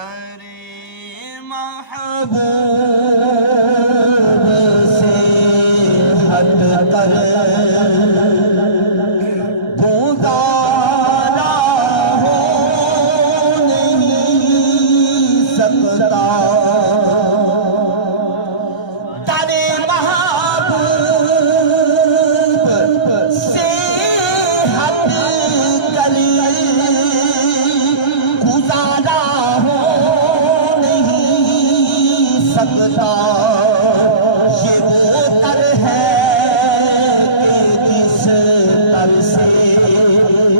तेरी महबूब से हट कर गुजारा हो नहीं सकता। तेरे महबूब से हट कर गुजारा हो नहीं सकता। ये वो तर है कि जिस तर से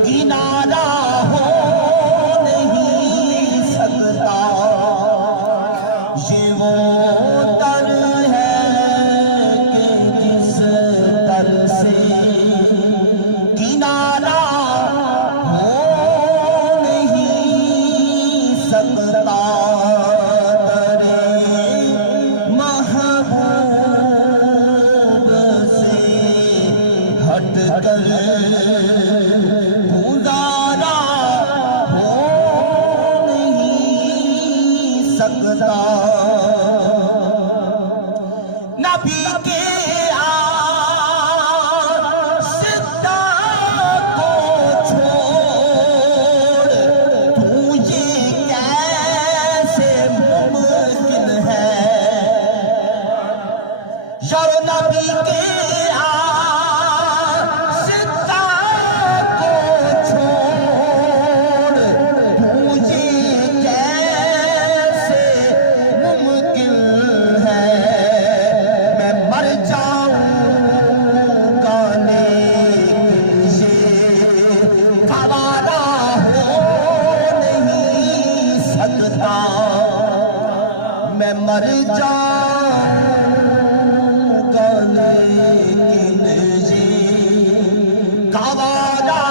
किनारा हो नहीं सकता। ये वो तर है कि जिस तर से किनारा हो नहीं सकता। तेरे महबूब से हट कर गुजारा हो नहीं सकता। नबी के सकता को छोड़ तू ये कैसे मुमकिन है। यार नबी के सकता को छोड़ तू ये कैसे मुमकिन है। मैं मर जाऊंगा लेकिन ये गवारा हो नहीं सकता। मैं मर जाऊंगा लेकिन ये गवारा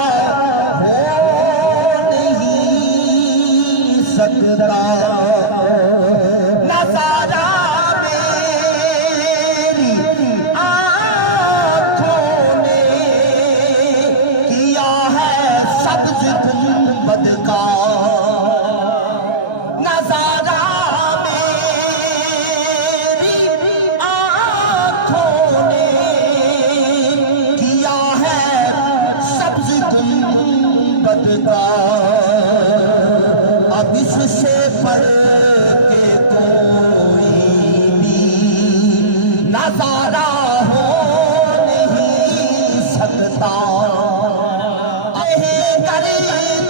हो नहीं सकता। नज़ारा मेरी आँखों ने किया है सब्ज गुंबद का। नज़ारा मेरी आँखों ने किया है सब्ज गुंबद का। अब इससे बढ़ के कोई भी नज़ारा हो नहीं सकता। यही गरीब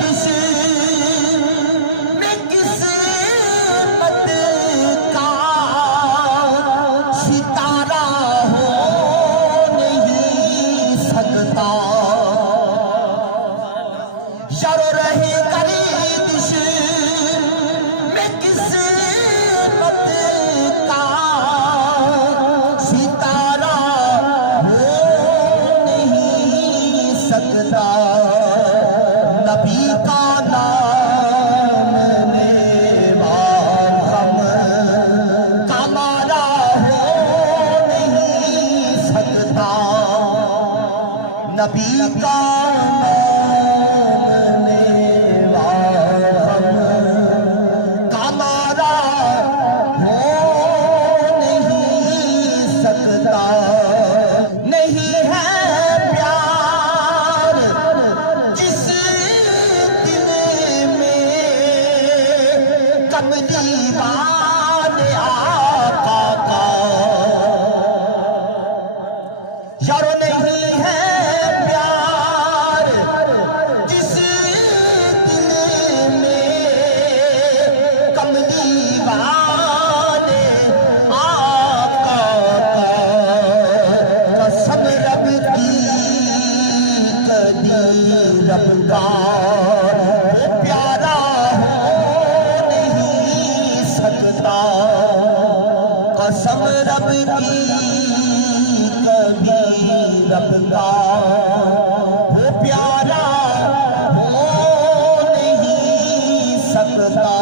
में किस्मत का सितारा हो नहीं सकता। यारो रही गरीब में किस्मत का सितारा हो नहीं सकता। नबी का नाम लेवा हम कमारा हो नहीं सकता। नबी का नाम लेवा हम कमारा हो नहीं सकता। नहीं है प्यार जिस दिल में कमली वाले आका का। यारो नहीं है प्यार जिस दिल में कमली वाले आका का। कसम रब की कदी रब का वो प्यारा हो नहीं सकता। कसम रब की कभी रब का वो प्यारा हो नहीं सकता।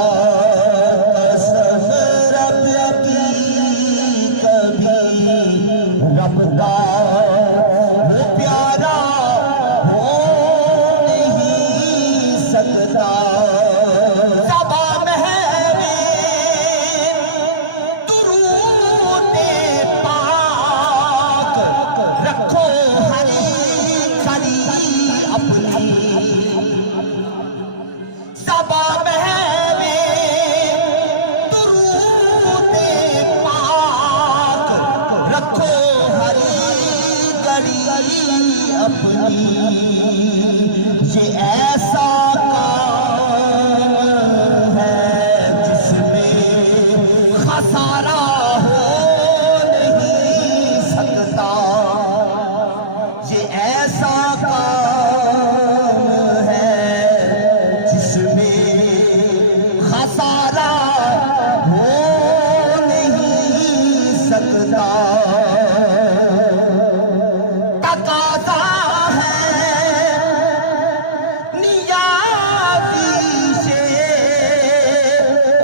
कसम रब की कभी रब का वो प्यारा हो नहीं सकता। ज़बान है सकता। तकाज़ा है नियाज़ी से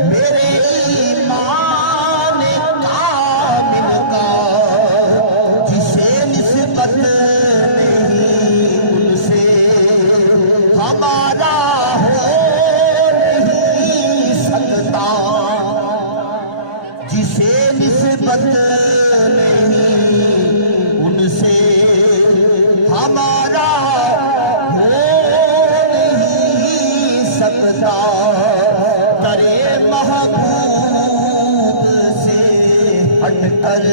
मेरे ईमान कामिल का, जिसे निस्बत नहीं उनसे हमारा हो नहीं सकता, जिसे निस्बत नहीं उनसे हमारा हो नहीं सकता। करे महबूब से हटकर